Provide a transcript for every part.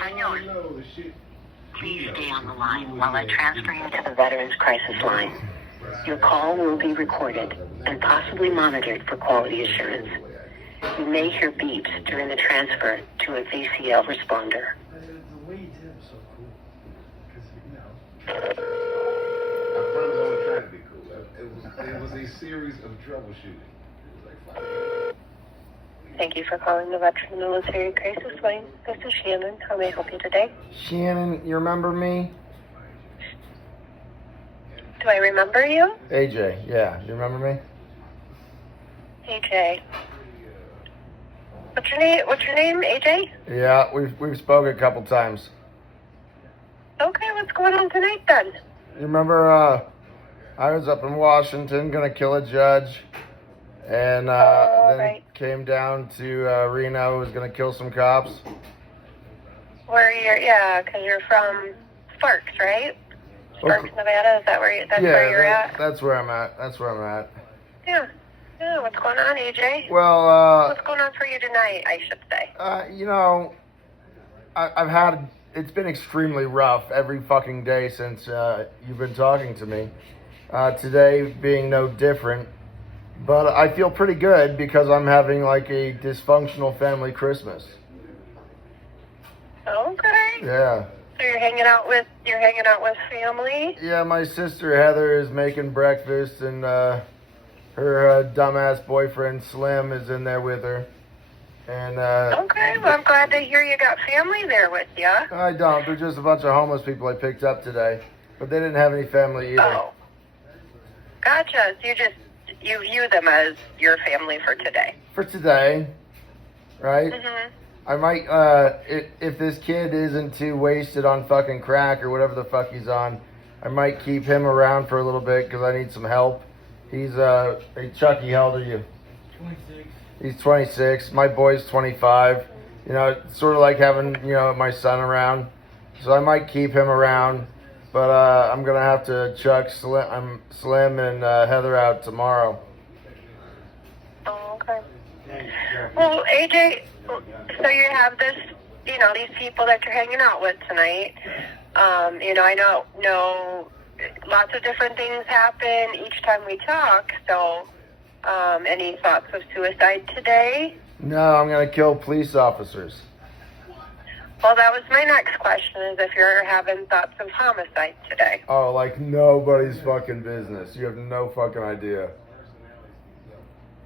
Español. Please stay on the line while I transfer you to the Veterans Crisis Line. Your call will be recorded and possibly monitored for quality assurance. You may hear beeps during the transfer to a VCL responder. It was a series of troubleshooting. Thank you for calling the Veteran Military Crisis Line. This is Shannon. How may I help you today? Shannon, you remember me? Do I remember you? AJ, yeah. You remember me? AJ. What's your name, AJ? Yeah, we've spoken a couple times. Okay, what's going on tonight then? You remember I was up in Washington gonna kill a judge, and then right. came down to Reno, was gonna kill some cops. Because you're from Sparks, right? Sparks, Nevada, is that where where you're at? That's where I'm at. Yeah, what's going on, AJ? Well, what's going on for you tonight, I should say? It's been extremely rough every fucking day since you've been talking to me. Today being no different. But I feel pretty good because I'm having like a dysfunctional family Christmas. Okay. Yeah. So you're hanging out with family? Yeah, my sister Heather is making breakfast, and her dumbass boyfriend Slim is in there with her. And okay, well I'm glad to hear you got family there with you. I don't. They're just a bunch of homeless people I picked up today, but they didn't have any family either. Oh. Gotcha. So you view them as your family for today. For today, right? Mhm. I might, if this kid isn't too wasted on fucking crack or whatever the fuck he's on, I might keep him around for a little bit because I need some help. He's, hey Chucky, how old are you? 26. He's 26. My boy's 25. You know, it's sort of like having, my son around. So I might keep him around. But I'm going to have to chuck Slim and Heather out tomorrow. Oh, okay. Well, AJ, so you have these people that you're hanging out with tonight. I know lots of different things happen each time we talk. So, any thoughts of suicide today? No, I'm going to kill police officers. Well, that was my next question, is if you're having thoughts of homicide today. Oh, like nobody's fucking business. You have no fucking idea.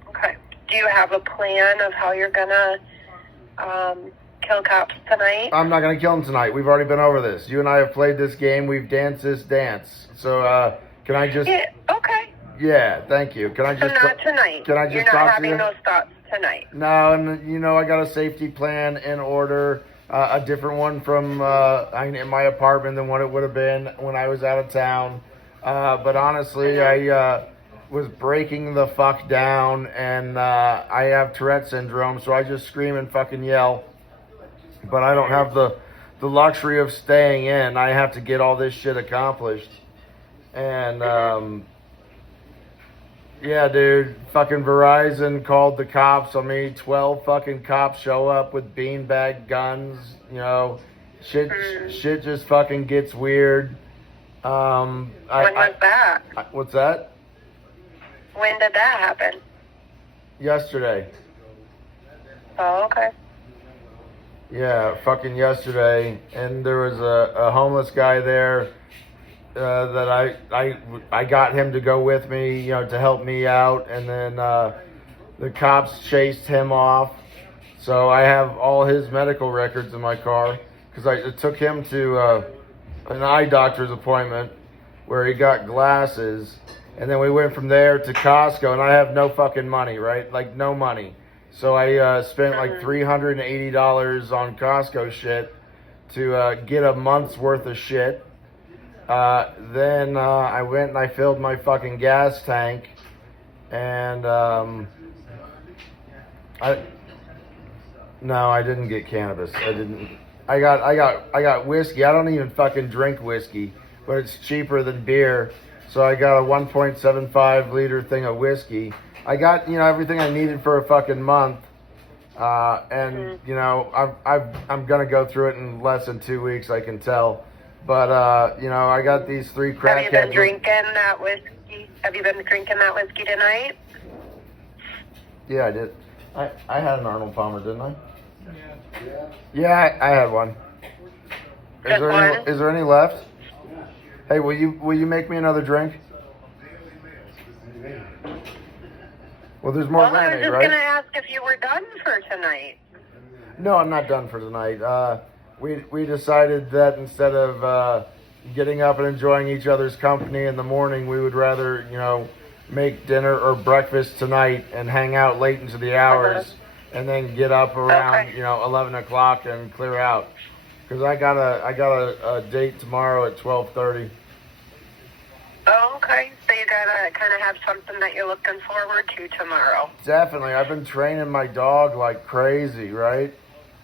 Okay. Do you have a plan of how you're gonna kill cops tonight? I'm not gonna kill them tonight. We've already been over this. You and I have played this game. We've danced this dance. So, can I just... Yeah, okay. Yeah, thank you. Can I just... So not tonight. Can I just You're not talk having to you? those thoughts tonight. No, and I got a safety plan in order. A different one from in my apartment than what it would have been when I was out of town. But honestly, I was breaking the fuck down, and I have Tourette syndrome, so I just scream and fucking yell. But I don't have the luxury of staying in. I have to get all this shit accomplished. And yeah, dude, fucking Verizon called the cops on me. 12 fucking cops show up with beanbag guns. Shit just fucking gets weird. When was that? What's that? When did that happen? Yesterday. Oh, okay. Yeah, fucking yesterday. And there was a homeless guy there that I got him to go with me, to help me out. And then the cops chased him off. So I have all his medical records in my car because I took him to an eye doctor's appointment where he got glasses. And then we went from there to Costco, and I have no fucking money, right? Like, no money. So I spent like $380 on Costco shit to get a month's worth of shit. Then I went and I filled my fucking gas tank, and I didn't get cannabis. I got whiskey. I don't even fucking drink whiskey, but it's cheaper than beer. So I got a 1.75 liter thing of whiskey. I got, everything I needed for a fucking month. And you know, I'm gonna go through it in less than 2 weeks, I can tell. But you know, I got these 3 crackheads. Have you been drinking that whiskey? Have you been drinking that whiskey tonight? Yeah, I did. I had an Arnold Palmer, didn't I? Yeah, I had one. Is there any left? Hey, will you make me another drink? Well, there's more Well, I was lemonade, just right? gonna ask if you were done for tonight. No, I'm not done for tonight. We decided that instead of getting up and enjoying each other's company in the morning, we would rather, you know, make dinner or breakfast tonight and hang out late into the hours, and then get up around you know 11 o'clock and clear out. Because I got a date tomorrow at 12:30. Oh, okay. So you gotta kind of have something that you're looking forward to tomorrow. Definitely. I've been training my dog like crazy, right?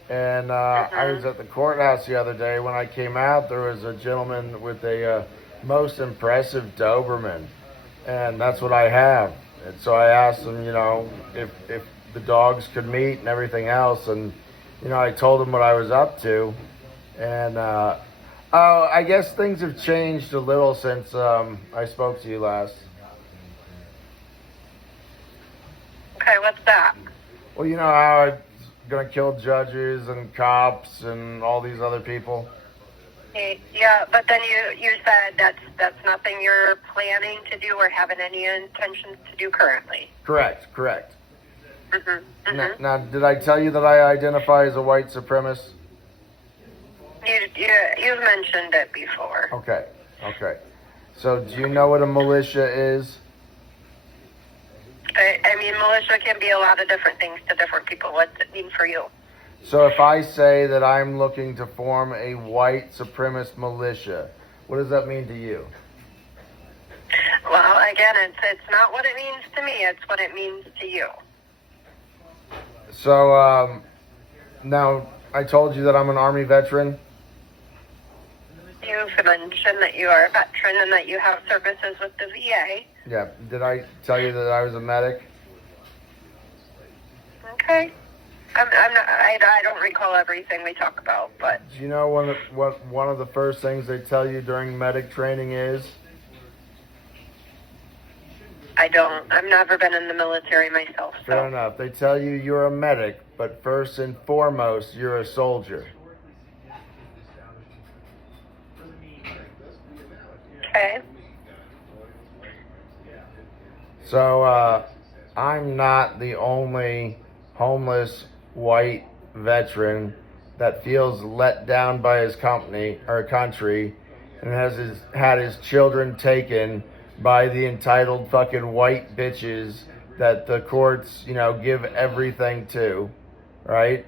And I was at the courthouse the other day. When I came out, there was a gentleman with a most impressive Doberman. And that's what I have. And so I asked him, you know, if the dogs could meet and everything else. And, you know, I told him what I was up to. And, I guess things have changed a little since I spoke to you last. Okay, what's that? Well, you know how I'm going to kill judges and cops and all these other people? Yeah, but then you said that's nothing you're planning to do or having any intentions to do currently. Correct. Mm-hmm. Now, did I tell you that I identify as a white supremacist? You've mentioned it before. Okay. So, do you know what a militia is? I mean, militia can be a lot of different things to different people. What's it mean for you? So, if I say that I'm looking to form a white supremacist militia, what does that mean to you? Well, again, it's not what it means to me. It's what it means to you. So, now, I told you that I'm an Army veteran. You've mentioned that you are a veteran and that you have services with the VA. Yeah. Did I tell you that I was a medic? Okay. I don't recall everything we talk about, but Do you know what one of the first things they tell you during medic training is? I don't. I've never been in the military myself. So. Fair enough. They tell you you're a medic, but first and foremost, you're a soldier. Okay. So, I'm not the only homeless white veteran that feels let down by his company or country and had his children taken by the entitled fucking white bitches that the courts, you know, give everything to, right?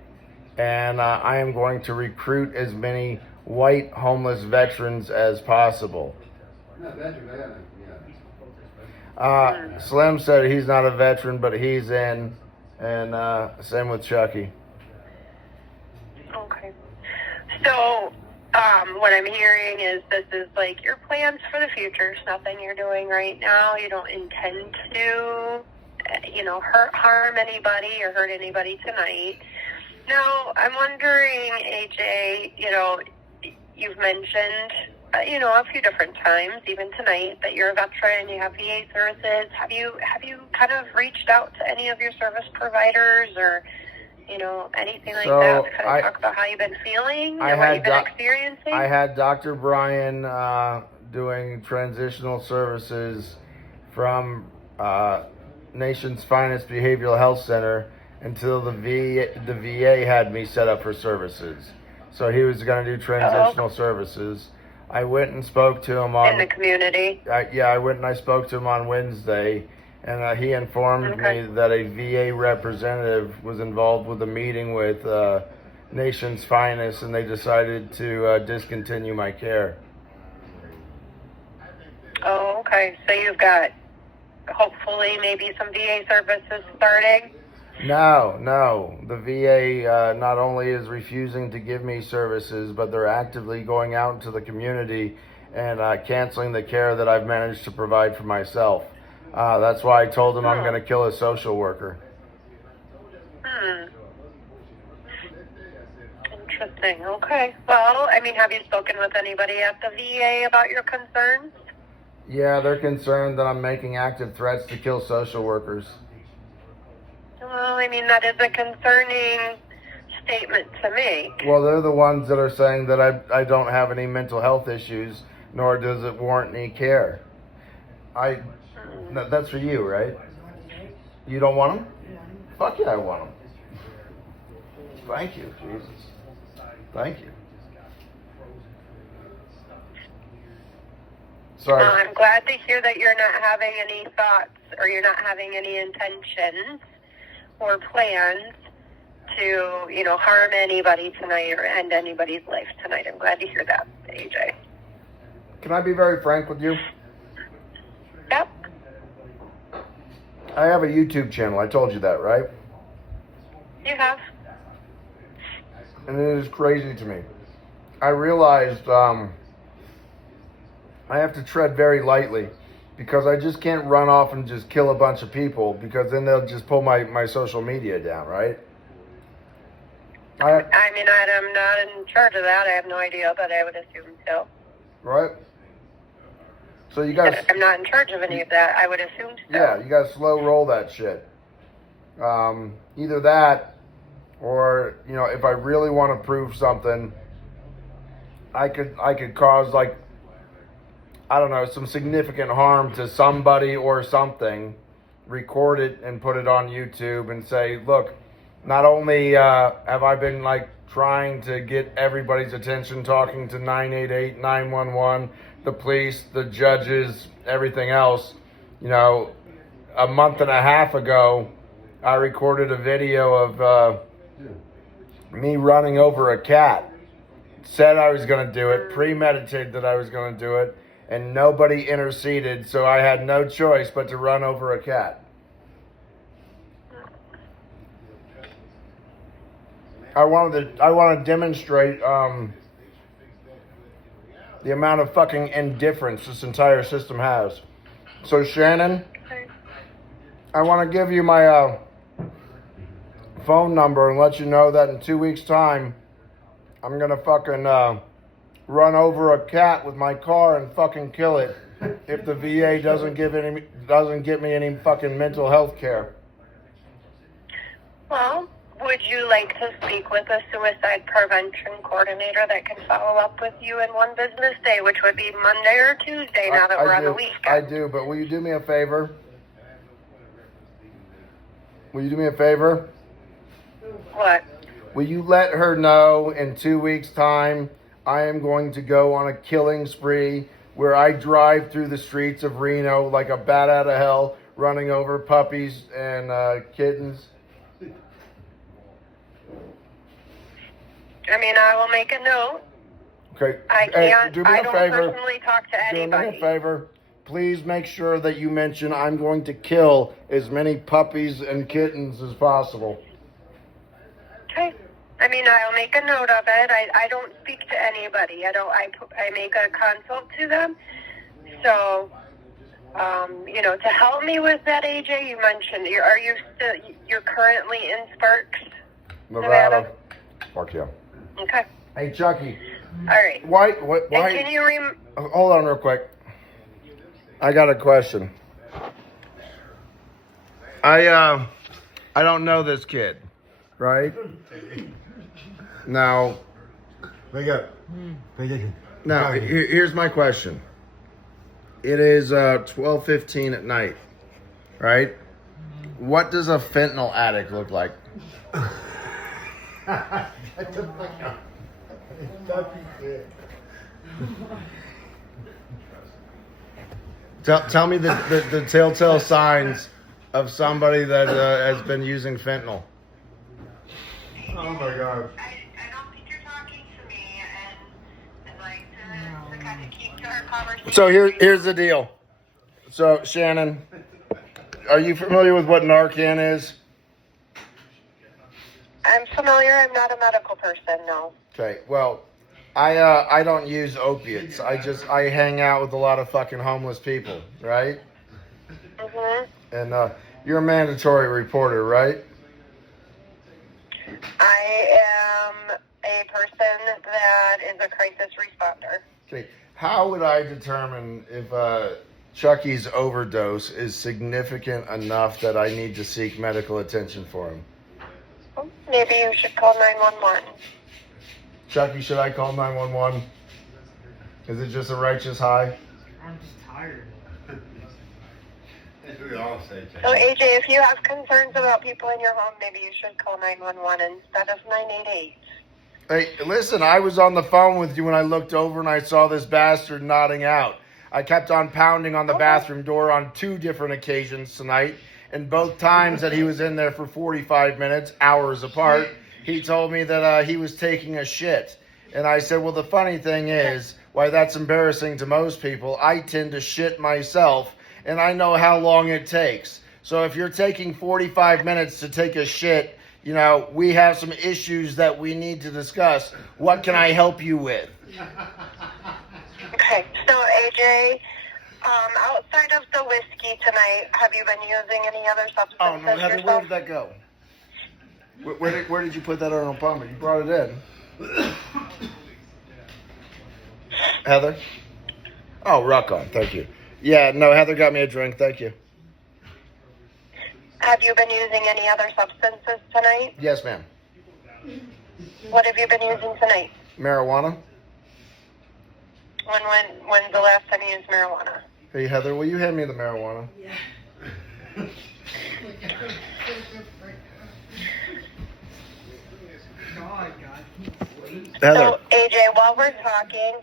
And I am going to recruit as many white homeless veterans as possible. Slim said he's not a veteran, but he's in, and same with Chucky. Okay. So, what I'm hearing is this is like your plans for the future. It's nothing you're doing right now. You don't intend to, harm anybody or hurt anybody tonight. Now, I'm wondering, AJ, you've mentioned, a few different times, even tonight, that you're a veteran, you have VA services. Have you kind of reached out to any of your service providers or, anything like that to kind of talk about how you've been feeling and what you've been experiencing? I had Dr. Brian doing transitional services from Nation's Finest Behavioral Health Center until the VA had me set up for services. So he was going to do transitional services. I went and spoke to him in the community. I went and I spoke to him on Wednesday, and he informed me that a VA representative was involved with a meeting with Nation's Finest, and they decided to discontinue my care. Oh, okay. So you've got hopefully maybe some VA services starting? No. The VA not only is refusing to give me services, but they're actively going out into the community and canceling the care that I've managed to provide for myself. That's why I told them I'm going to kill a social worker. Interesting. Okay. Well, I mean, have you spoken with anybody at the VA about your concerns? Yeah, they're concerned that I'm making active threats to kill social workers. Well, I mean, that is a concerning statement to make. Well, they're the ones that are saying that I don't have any mental health issues, nor does it warrant any care. That's for you, right? You don't want them? Fuck yeah, I want them. Thank you, Jesus. Thank you. Sorry. I'm glad to hear that you're not having any thoughts or you're not having any intentions or plans to, harm anybody tonight or end anybody's life tonight. I'm glad to hear that, AJ. Can I be very frank with you? Yep. I have a YouTube channel. I told you that, right? You have. And it is crazy to me. I realized I have to tread very lightly because I just can't run off and just kill a bunch of people because then they'll just pull my social media down, right? I mean, I'm not in charge of that. I have no idea, but I would assume so. Right? So you guys... I'm not in charge of any of that. I would assume so. Yeah, you gotta slow roll that shit. Either that, or if I really want to prove something, I could cause some significant harm to somebody or something. Record it and put it on YouTube and say, look, not only have I been trying to get everybody's attention, talking to 988, 911, the police, the judges, everything else. A month and a half ago, I recorded a video of me running over a cat. Said I was going to do it, premeditated that I was going to do it, and nobody interceded, so I had no choice but to run over a cat. I want to demonstrate the amount of fucking indifference this entire system has. So Shannon, I want to give you my phone number and let you know that in 2 weeks' time, I'm gonna fucking run over a cat with my car and fucking kill it if the VA doesn't get me any fucking mental health care. Well, would you like to speak with a suicide prevention coordinator that can follow up with you in one business day, which would be Monday or Tuesday now that we're on the weekend? I do, but will you do me a favor? Will you do me a favor? What? Will you let her know in 2 weeks' time I am going to go on a killing spree where I drive through the streets of Reno like a bat out of hell, running over puppies and kittens? I mean, I will make a note. Okay. I can't. Do me I a don't favor. personally talk to anybody. Do me a favor. Please make sure that you mention I'm going to kill as many puppies and kittens as possible. Okay. I mean, I'll make a note of it. I don't speak to anybody. I make a consult to them. So, to help me with that, AJ, you mentioned, you're currently in Sparks, Nevada. Fuck yeah. Okay. Hey, Chucky. All right. Why? And can you Hold on real quick. I got a question. I don't know this kid, right? Now, here's my question. It is 12:15 at night, right? What does a fentanyl addict look like? Tell me the telltale signs of somebody that has been using fentanyl. Oh my God. I don't think you're talking to me, and I'd like to kind of keep to our conversation. So here's the deal. So Shannon, are you familiar with what Narcan is? I'm familiar. I'm not a medical person, no. Okay, well, I don't use opiates. I hang out with a lot of fucking homeless people, right? Mhm. And you're a mandatory reporter, right? I am a person that is a crisis responder. Okay. How would I determine if Chucky's overdose is significant enough that I need to seek medical attention for him? Maybe you should call 911. Chucky, should I call 911? Is it just a righteous high? I'm just tired. We all say So, AJ, if you have concerns about people in your home, maybe you should call 911 instead of 988. Hey, listen, I was on the phone with you when I looked over and I saw this bastard nodding out. I kept on pounding on the bathroom door on 2 different occasions tonight, and both times that he was in there for 45 minutes, hours apart, he told me that he was taking a shit. And I said, well, the funny thing is, why that's embarrassing to most people, I tend to shit myself, and I know how long it takes. So if you're taking 45 minutes to take a shit, you know, we have some issues that we need to discuss. What can I help you with? Okay, so AJ, outside of the whiskey tonight, have you been using any other substances Oh, no, Heather, yourself? where did that go? Where did you put that Arnold Palmer? You brought it in. Heather? Oh, rock on. Thank you. Yeah, no, Heather got me a drink. Thank you. Have you been using any other substances tonight? Yes, ma'am. What have you been using tonight? Marijuana? When's the last time you used marijuana? Hey, Heather, will you hand me the marijuana? Yeah. God. Heather. So AJ, while we're talking,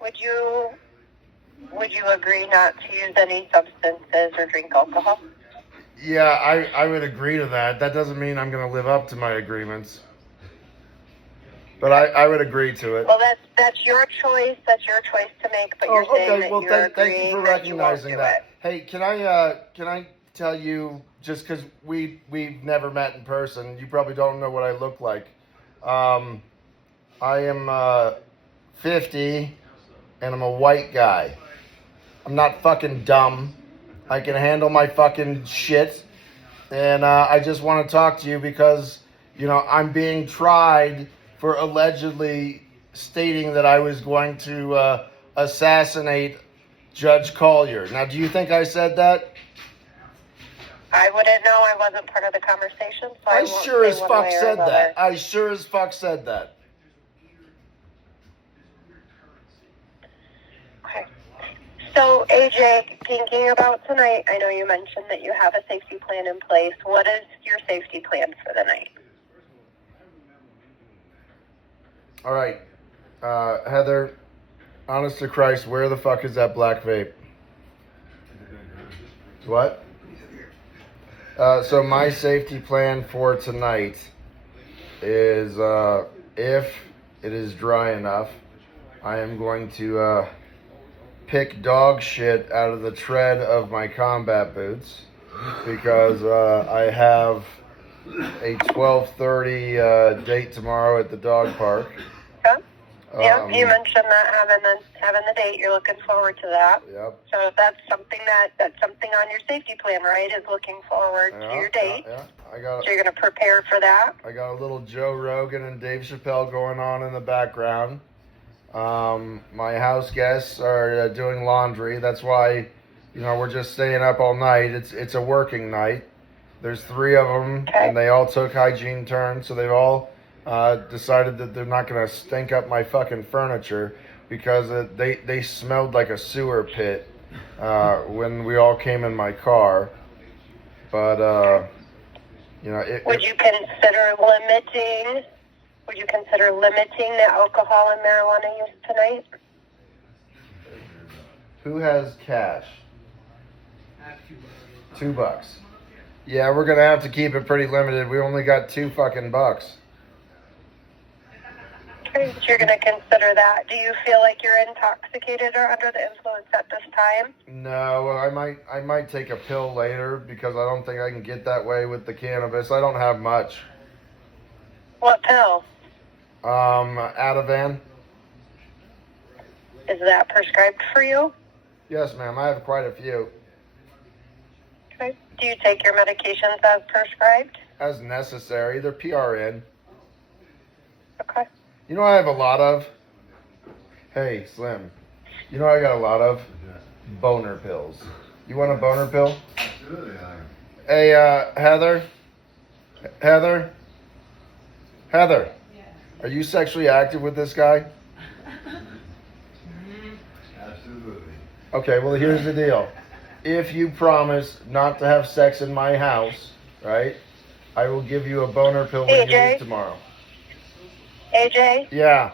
would you agree not to use any substances or drink alcohol? Yeah, I would agree to that. That doesn't mean I'm going to live up to my agreements. But I would agree to it. Well, that's your choice. That's your choice to make. But you're saying that you're thank you agreeing for that you won't recognizing do that. it. Hey, can I tell you, just because we've never met in person, you probably don't know what I look like. I am 50, and I'm a white guy. I'm not fucking dumb. I can handle my fucking shit, and I just want to talk to you because, you know, I'm being tried for allegedly stating that I was going to assassinate Judge Collier. Now, do you think I said that? I wouldn't know. I wasn't part of the conversation, so I I won't sure say as one fuck way or said another. that. I sure as fuck said that. Okay. So, AJ, thinking about tonight, I know you mentioned that you have a safety plan in place. What is your safety plan for the night? All right, Heather, honest to Christ, where the fuck is that black vape? What? So my safety plan for tonight is if it is dry enough, I am going to pick dog shit out of the tread of my combat boots because I have a 12:30 date tomorrow at the dog park. Okay. Yeah, you mentioned that having the date. You're looking forward to that. Yep. So that's something on your safety plan, right? Is looking forward to your date. Yeah. So you're going to prepare for that. I got a little Joe Rogan and Dave Chappelle going on in the background. My house guests are doing laundry. That's why, you know, we're just staying up all night. It's a working night. There's 3 of them, Okay. and they all took hygiene turns, so they've all decided that they're not going to stink up my fucking furniture because they smelled like a sewer pit when we all came in my car. But, you know... Would you consider limiting the alcohol and marijuana use tonight? Who has cash? $2. Yeah, we're gonna have to keep it pretty limited. We only got $2 fucking bucks. Okay, so you're going to consider that. Do you feel like you're intoxicated or under the influence at this time? No, I might take a pill later because I don't think I can get that way with the cannabis. I don't have much. What pill? Ativan. Is that prescribed for you? Yes, ma'am. I have quite a few. Okay. Do you take your medications as prescribed? As necessary. They're PRN. You know what I have a lot of? Hey, Slim. You know what I got a lot of? Boner pills. You want a boner pill? Absolutely, I am. Hey, Heather? Heather? Heather? Are you sexually active with this guy? Absolutely. Okay, well, here's the deal. If you promise not to have sex in my house, right, I will give you a boner pill when you AJ? leave tomorrow. AJ, Yeah.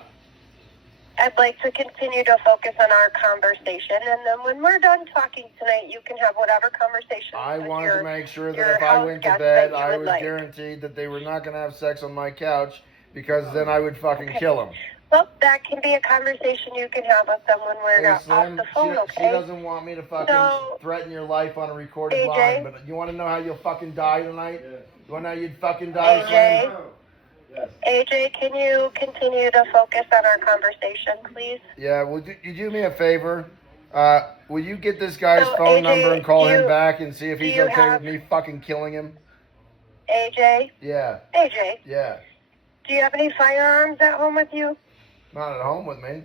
I'd like to continue to focus on our conversation, and then when we're done talking tonight, you can have whatever conversation. I wanted to make sure your that if I house went to guest bed, that you I would was like. guaranteed that they were not going to have sex on my couch because then I would fucking kill them. Well, that can be a conversation you can have with them when we're Hey, off Slim, the phone, she okay? doesn't want me to fucking So, threaten your life on a recorded AJ? line, but you want to know how you'll fucking die tonight? You want to know how you'd fucking die, AJ? Slim? Yes. AJ, can you continue to focus on our conversation, please? Yeah, will you do me a favor? Will you get this guy's So, phone AJ, number and call him you- back and see if do he's you okay have- with me fucking killing him? AJ? Yeah, AJ, yeah. do you have any firearms at home with you? Not at home with me.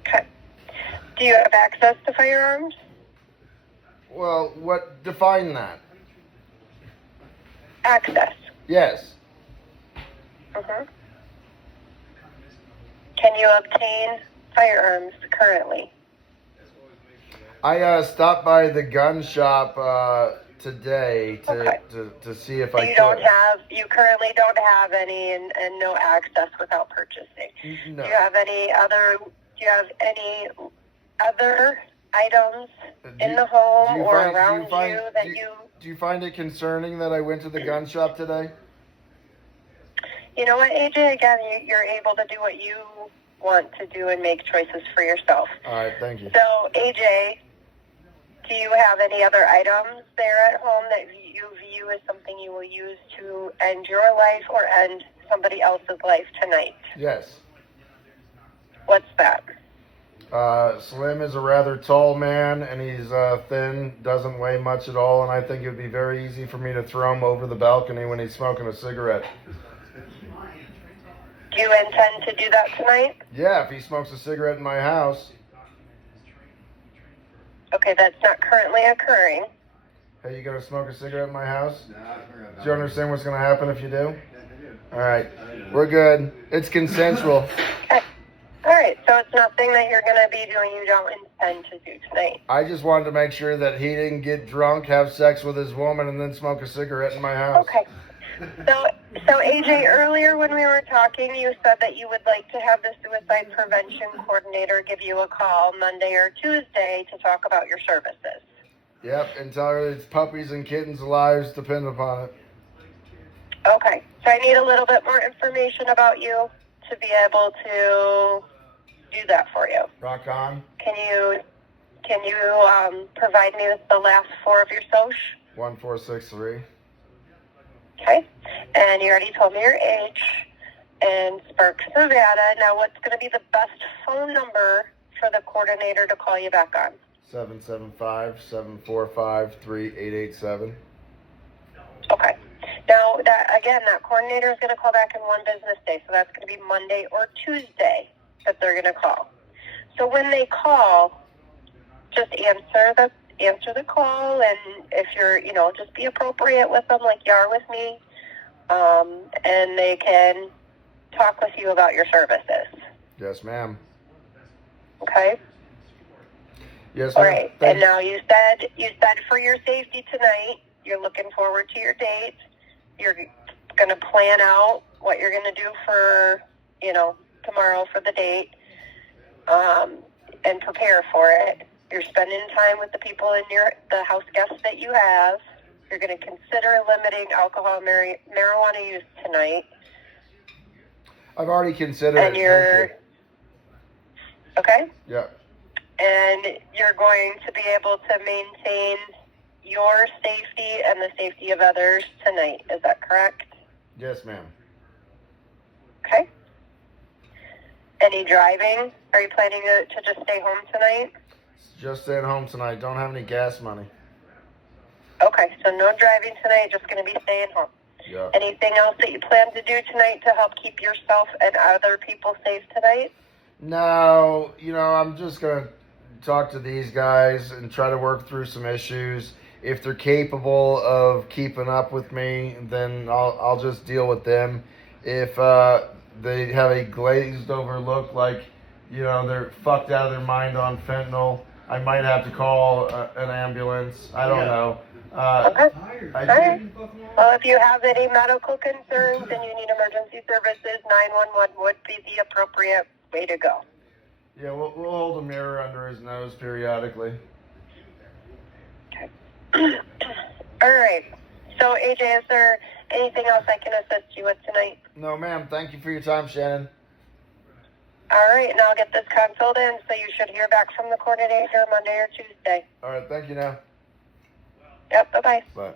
Okay. Do you have access to firearms? Well, define that? Access. Yes. Mm-hmm. Can you obtain firearms currently? I stopped by the gun shop today Okay. to see if So I could. you currently don't have any and no access without purchasing. No. Do you have any other items in the home or around you that you Do you find it concerning that I went to the gun shop today? You know what, AJ, again, you're able to do what you want to do and make choices for yourself. All right, thank you. So, AJ, do you have any other items there at home that you view as something you will use to end your life or end somebody else's life tonight? Yes. What's that? Slim is a rather tall man, and he's thin, doesn't weigh much at all, and I think it would be very easy for me to throw him over the balcony when he's smoking a cigarette. Do you intend to do that tonight? Yeah, if he smokes a cigarette in my house. Okay, that's not currently occurring. Hey, you gonna smoke a cigarette in my house? No, I forgot that. Do you understand what's gonna happen if you do? Yes, I do. All right, we're good. It's consensual. Okay. All right, so it's nothing that you're going to be doing you don't intend to do tonight. I just wanted to make sure that he didn't get drunk, have sex with his woman, and then smoke a cigarette in my house. Okay. So AJ, earlier when we were talking, you said that you would like to have the suicide prevention coordinator give you a call Monday or Tuesday to talk about your services. Yep, and tell her it's puppies and kittens' lives depend upon it. Okay. So I need a little bit more information about you to be able to do that for you. Rock on. Can you provide me with the last four of your social? 1463. Okay. And you already told me your age and Sparks, Nevada. Now, what's going to be the best phone number for the coordinator to call you back on? 775-745-3887. Okay. Now, that coordinator is going to call back in one business day, so that's going to be Monday or Tuesday that they're going to call. So when they call, just answer the call, and if you're, just be appropriate with them like you are with me, and they can talk with you about your services. Yes, ma'am. Okay? Yes, All ma'am. right. Thank And now you said for your safety tonight, you're looking forward to your date. You're going to plan out what you're going to do for, tomorrow for the date, and prepare for it. You're spending time with the people in the house guests that you have. You're going to consider limiting alcohol, marijuana use tonight. I've already considered And it. you're, okay? Yeah. And you're going to be able to maintain your safety and the safety of others tonight. Is that correct? Yes, ma'am. Okay. Any driving? Are you planning to just stay home tonight? Just staying home tonight. Don't have any gas money. Okay, so no driving tonight, just going to be staying home. Yeah. Anything else that you plan to do tonight to help keep yourself and other people safe tonight? No, I'm just going to talk to these guys and try to work through some issues. If they're capable of keeping up with me, then I'll just deal with them. If they have a glazed over look like, they're fucked out of their mind on fentanyl, I might have to call an ambulance. I don't know. Okay. Tired. I Alright. Fucking long. Well, if you have any medical concerns and you need emergency services, 911 would be the appropriate way to go. Yeah, we'll hold a mirror under his nose periodically. All right. So, AJ, is there anything else I can assist you with tonight? No, ma'am. Thank you for your time, Shannon. All right, and I'll get this canceled in, so you should hear back from the court at either Monday or Tuesday. All right, thank you now. Yep, bye-bye. Bye.